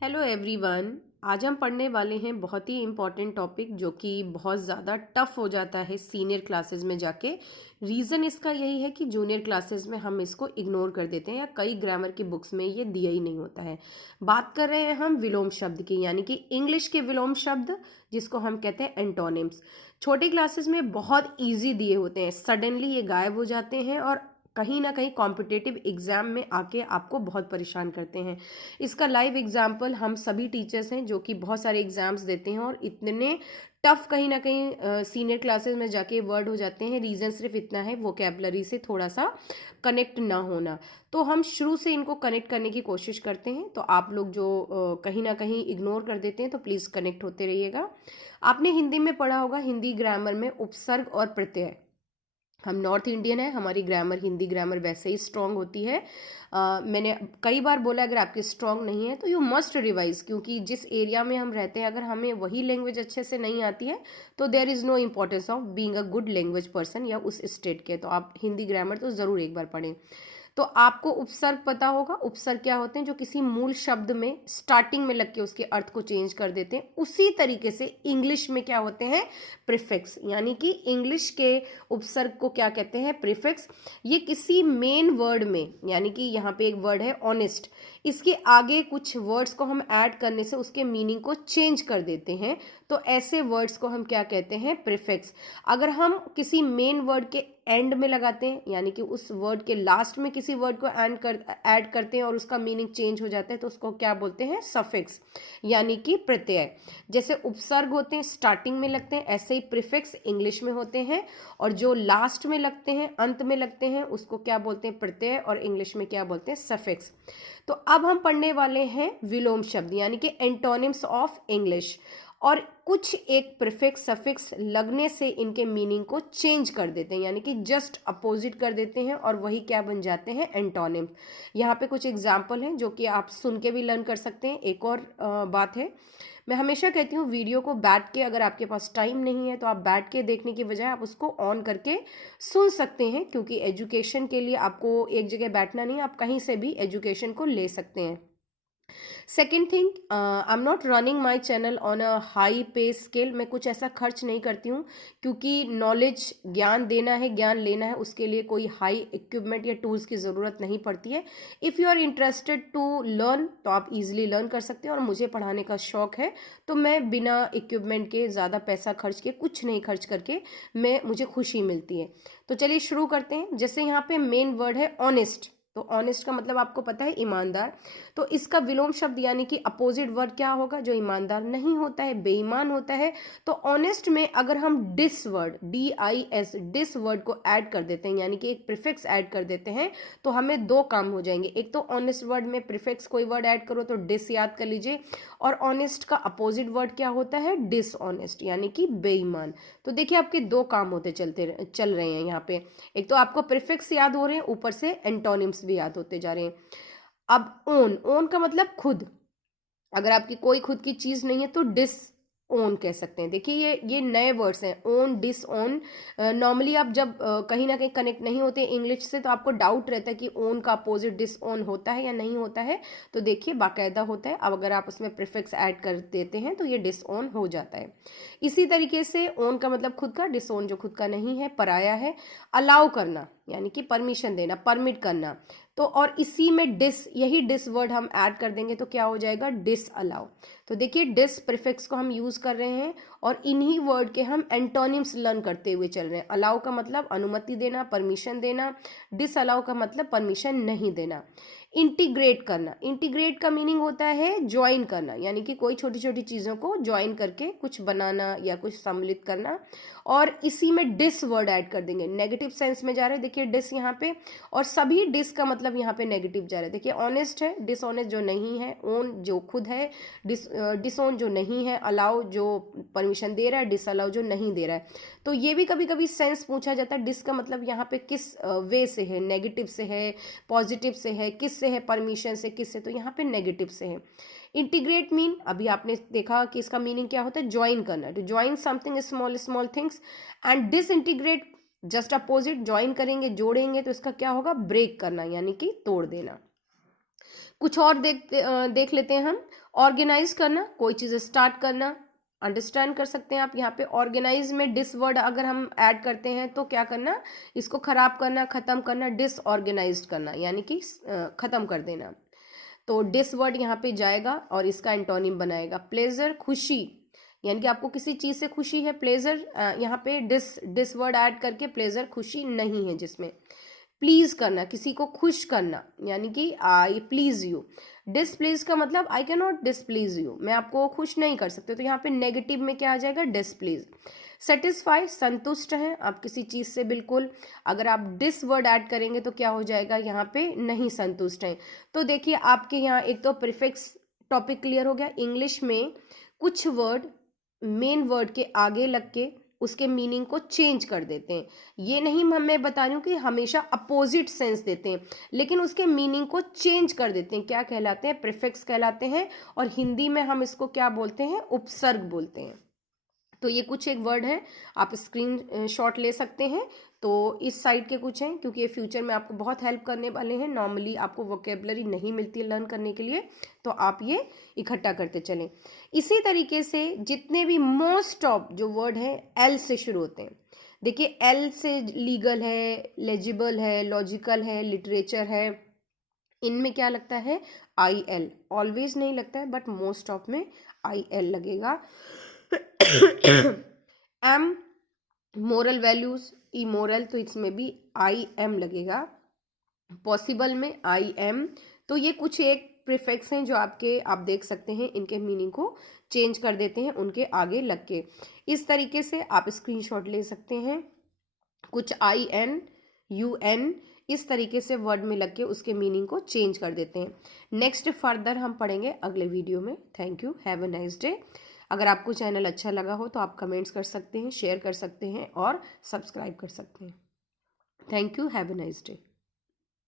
Hello everyone. आज हम पढ़ने वाले हैं बहुत ही इम्पॉर्टेंट टॉपिक जो कि बहुत ज़्यादा टफ हो जाता है सीनियर क्लासेस में जाके। रीज़न इसका यही है कि जूनियर क्लासेस में हम इसको इग्नोर कर देते हैं या कई ग्रामर की बुक्स में ये दिया ही नहीं होता है। बात कर रहे हैं हम विलोम शब्द की, यानी कि इंग्लिश के विलोम शब्द जिसको हम कहते हैं एंटोनिम्स। छोटी क्लासेस में बहुत ईजी दिए होते हैं, सडनली ये गायब हो जाते हैं और कहीं ना कहीं कॉम्पिटिटिव एग्जाम में आके आपको बहुत परेशान करते हैं। इसका लाइव एग्जाम्पल हम सभी टीचर्स हैं जो कि बहुत सारे एग्जाम्स देते हैं और इतने टफ कहीं ना कहीं सीनियर क्लासेस में जाके वर्ड हो जाते हैं। रीज़न सिर्फ इतना है, वोकेबलरी से थोड़ा सा कनेक्ट ना होना। तो हम शुरू से इनको कनेक्ट करने की कोशिश करते हैं। तो आप लोग जो कहीं ना कहीं इग्नोर कर देते हैं तो प्लीज़ कनेक्ट होते रहिएगा। आपने हिंदी में पढ़ा होगा, हिंदी ग्रामर में उपसर्ग और प्रत्यय। हम नॉर्थ इंडियन है, हमारी ग्रामर हिंदी ग्रामर वैसे ही स्ट्रांग होती है। मैंने कई बार बोला अगर आपकी स्ट्रांग नहीं है तो यू मस्ट रिवाइज, क्योंकि जिस एरिया में हम रहते हैं अगर हमें वही लैंग्वेज अच्छे से नहीं आती है तो there is no importance of being a good language person या उस स्टेट के। तो आप हिंदी ग्रामर तो ज़रूर एक बार पढ़ें। तो आपको उपसर्ग पता होगा। उपसर्ग क्या होते हैं? जो किसी मूल शब्द में स्टार्टिंग में लग के उसके अर्थ को चेंज कर देते हैं। उसी तरीके से इंग्लिश में क्या होते हैं? प्रीफिक्स। यानी कि इंग्लिश के उपसर्ग को क्या कहते हैं? प्रीफिक्स। ये किसी मेन वर्ड में, यानी कि यहाँ पे एक वर्ड है ऑनेस्ट, इसके आगे कुछ वर्ड्स को हम ऐड करने से उसके मीनिंग को चेंज कर देते हैं। तो ऐसे वर्ड्स को हम क्या कहते हैं? प्रीफिक्स। अगर हम किसी मेन वर्ड के एंड में लगाते हैं, यानी कि उस वर्ड के लास्ट में किसी वर्ड को ऐड करते हैं और उसका मीनिंग चेंज हो जाता है, तो उसको क्या बोलते हैं? सफिक्स, यानी कि प्रत्यय। जैसे उपसर्ग होते हैं स्टार्टिंग में लगते हैं, ऐसे ही प्रीफिक्स इंग्लिश में होते हैं और जो लास्ट में लगते हैं, अंत में लगते हैं, उसको क्या बोलते हैं? प्रत्यय। और इंग्लिश में क्या बोलते हैं? सफिक्स। तो अब हम पढ़ने वाले हैं विलोम शब्द, यानी कि एंटोनिम्स ऑफ इंग्लिश। और कुछ एक प्रीफिक्स सफिक्स लगने से इनके मीनिंग को चेंज कर देते हैं, यानी कि जस्ट अपोजिट कर देते हैं और वही क्या बन जाते हैं? एंटोनिम। यहाँ पे कुछ एग्जाम्पल हैं जो कि आप सुन के भी लर्न कर सकते हैं। एक और बात है, मैं हमेशा कहती हूँ वीडियो को बैठ के, अगर आपके पास टाइम नहीं है तो आप बैठ के देखने की बजाय आप उसको ऑन करके सुन सकते हैं, क्योंकि एजुकेशन के लिए आपको एक जगह बैठना नहीं, आप कहीं से भी एजुकेशन को ले सकते हैं। Second thing, I am not running my channel on a high पे स्केल। मैं कुछ ऐसा खर्च नहीं करती हूँ, क्योंकि नॉलेज, ज्ञान देना है, ज्ञान लेना है, उसके लिए कोई हाई इक्विपमेंट या टूल्स की ज़रूरत नहीं पड़ती है। If you are interested to learn तो आप इजीली लर्न कर सकते हैं। और मुझे पढ़ाने का शौक है तो मैं बिना इक्विपमेंट के, ज़्यादा पैसा खर्च के, कुछ नहीं खर्च करके मुझे खुशी मिलती है। तो चलिए शुरू करते हैं। जैसे यहाँ पे मेन वर्ड है ऑनेस्ट। तो ऑनेस्ट का मतलब आपको पता है? ईमानदार। तो इसका विलोम शब्द यानी कि अपोजिट वर्ड क्या होगा? जो ईमानदार नहीं होता है, बेईमान होता है। तो ऑनेस्ट में अगर हम dis word, DIS, dis word को ऐड कर देते हैं, यानी कि एक प्रीफिक्स ऐड कर देते हैं, तो हमें दो काम हो जाएंगे। एक तो ऑनेस्ट वर्ड में प्रीफिक्स कोई वर्ड ऐड करो तो डिस याद कर लीजिए, और ऑनेस्ट का अपोजिट वर्ड क्या होता है? डिसऑनेस्ट, यानी कि बेईमान। तो देखिए आपके दो काम होते चल रहे हैं यहाँ पे। एक तो आपको प्रीफिक्स याद हो रहे हैं, ऊपर से एंटोनिम्स भी याद होते जा रहे हैं। अब ओन, ओन का मतलब खुद। अगर आपकी कोई खुद की चीज नहीं है तो डिस ओन कह सकते हैं। देखिए ये नए वर्ड्स हैं, ओन, डिस ओन। नॉर्मली आप जब कहीं ना कहीं कनेक्ट नहीं होते इंग्लिश से तो आपको डाउट रहता है कि ओन का अपोजिट डिस ओन होता है या नहीं होता है। तो देखिए बाकायदा होता है। अब अगर आप उसमें प्रीफिक्स ऐड कर देते हैं तो ये डिस ओन हो जाता है। इसी तरीके से ओन का मतलब खुद का, डिस ओन जो खुद का नहीं है, पराया है। अलाउ करना, यानी कि परमिशन देना, परमिट करना। तो और इसी में डिस, यही डिस वर्ड हम ऐड कर देंगे तो क्या हो जाएगा? Disallow. तो देखिए डिस प्रीफिक्स को हम यूज कर रहे हैं और इन्हीं वर्ड के हम एंटोनिम्स लर्न करते हुए चल रहे हैं। अलाउ का मतलब अनुमति देना, परमिशन देना। डिस अलाउ का मतलब परमिशन नहीं देना। इंटीग्रेट करना, इंटीग्रेट का मीनिंग होता है ज्वाइन करना, यानी कि कोई छोटी छोटी चीज़ों को ज्वाइन करके कुछ बनाना या कुछ सम्मिलित करना। और इसी में डिस वर्ड ऐड कर देंगे, नेगेटिव सेंस में जा रहे हैं। देखिए डिस यहाँ पे, और सभी डिस का मतलब यहाँ पे नेगेटिव जा रहे हैं। देखिए ऑनेस्ट है, डिसऑनेस्ट जो नहीं है, ओन जो खुद है, डिसओन जो नहीं है, अलाउ जो परमिशन दे रहा है, डिसअलाउ जो नहीं दे रहा है। तो ये भी कभी कभी सेंस पूछा जाता है। डिस का मतलब यहाँ पे किस वे से है, नेगेटिव से है, पॉजिटिव से है, किस से है, परमिशन से, किस से, तो यहाँ पे नेगेटिव से है। इंटीग्रेट मीन, अभी आपने देखा कि इसका मीनिंग क्या होता है? ज्वाइन करना, to join something small small things. And disintegrate just opposite, join करेंगे, जोड़ेंगे, तो इसका क्या होगा? ब्रेक करना, यानी कि तोड़ देना। कुछ और देख लेते हैं हम। ऑर्गेनाइज करना, कोई चीज़ स्टार्ट करना, अंडरस्टैंड कर सकते हैं आप यहाँ पे। ऑर्गेनाइज में डिस वर्ड अगर हम ऐड करते हैं तो क्या करना, इसको खराब करना, खत्म करना, डिसऑर्गेनाइज्ड करना, यानी कि खत्म कर देना। तो डिस वर्ड यहाँ पे जाएगा और इसका एंटोनिम बनाएगा प्लेजर, खुशी, यानी कि आपको किसी चीज़ से खुशी है, प्लेजर, यहाँ पे डिस वर्ड ऐड करके प्लेजर खुशी नहीं है जिसमें। प्लीज करना, किसी को खुश करना, यानी कि आई प्लीज यू। डिसप्लीज का मतलब I can not displease you, मैं आपको खुश नहीं कर सकते, तो यहाँ पे नेगेटिव में क्या आ जाएगा, डिसप्लीज। सेटिस्फाई, संतुष्ट हैं आप किसी चीज़ से बिल्कुल, अगर आप डिस वर्ड ऐड करेंगे तो क्या हो जाएगा, यहाँ पे नहीं संतुष्ट हैं। तो देखिए आपके यहाँ एक तो प्रीफिक्स टॉपिक क्लियर हो गया। इंग्लिश में कुछ वर्ड मेन वर्ड के आगे लग के उसके मीनिंग को चेंज कर देते हैं। ये नहीं मैं बता रही हूँ कि हमेशा अपोजिट सेंस देते हैं, लेकिन उसके मीनिंग को चेंज कर देते हैं। क्या कहलाते हैं, प्रीफिक्स कहलाते हैं, और हिंदी में हम इसको क्या बोलते हैं, उपसर्ग बोलते हैं। तो ये कुछ एक वर्ड है, आप स्क्रीन शॉट ले सकते हैं। तो इस साइड के कुछ हैं, क्योंकि ये फ्यूचर में आपको बहुत हेल्प करने वाले हैं। नॉर्मली आपको वोकेबलरी नहीं मिलती है लर्न करने के लिए, तो आप ये इकट्ठा करते चलें। इसी तरीके से जितने भी मोस्ट ऑफ जो वर्ड हैं एल से शुरू होते हैं। देखिए एल से लीगल है, लेजिबल है, लॉजिकल है, लिटरेचर है, इनमें क्या लगता है, आई एल। ऑलवेज नहीं लगता है, बट मोस्ट ऑफ में आई एल लगेगा। एम मोरल वैल्यूज, इमोरल, तो इसमें भी आई एम लगेगा। पॉसिबल में आई एम। तो ये कुछ एक प्रीफिक्स हैं जो आप देख सकते हैं, इनके मीनिंग को चेंज कर देते हैं उनके आगे लग के। इस तरीके से आप स्क्रीनशॉट ले सकते हैं। कुछ आई एन, यू एन, इस तरीके से वर्ड में लग के उसके मीनिंग को चेंज कर देते हैं। नेक्स्ट फर्दर हम पढ़ेंगे अगले वीडियो में। Thank you, have a nice day. अगर आपको चैनल अच्छा लगा हो तो आप कमेंट्स कर सकते हैं, शेयर कर सकते हैं और सब्सक्राइब कर सकते हैं। Thank you, have a nice day.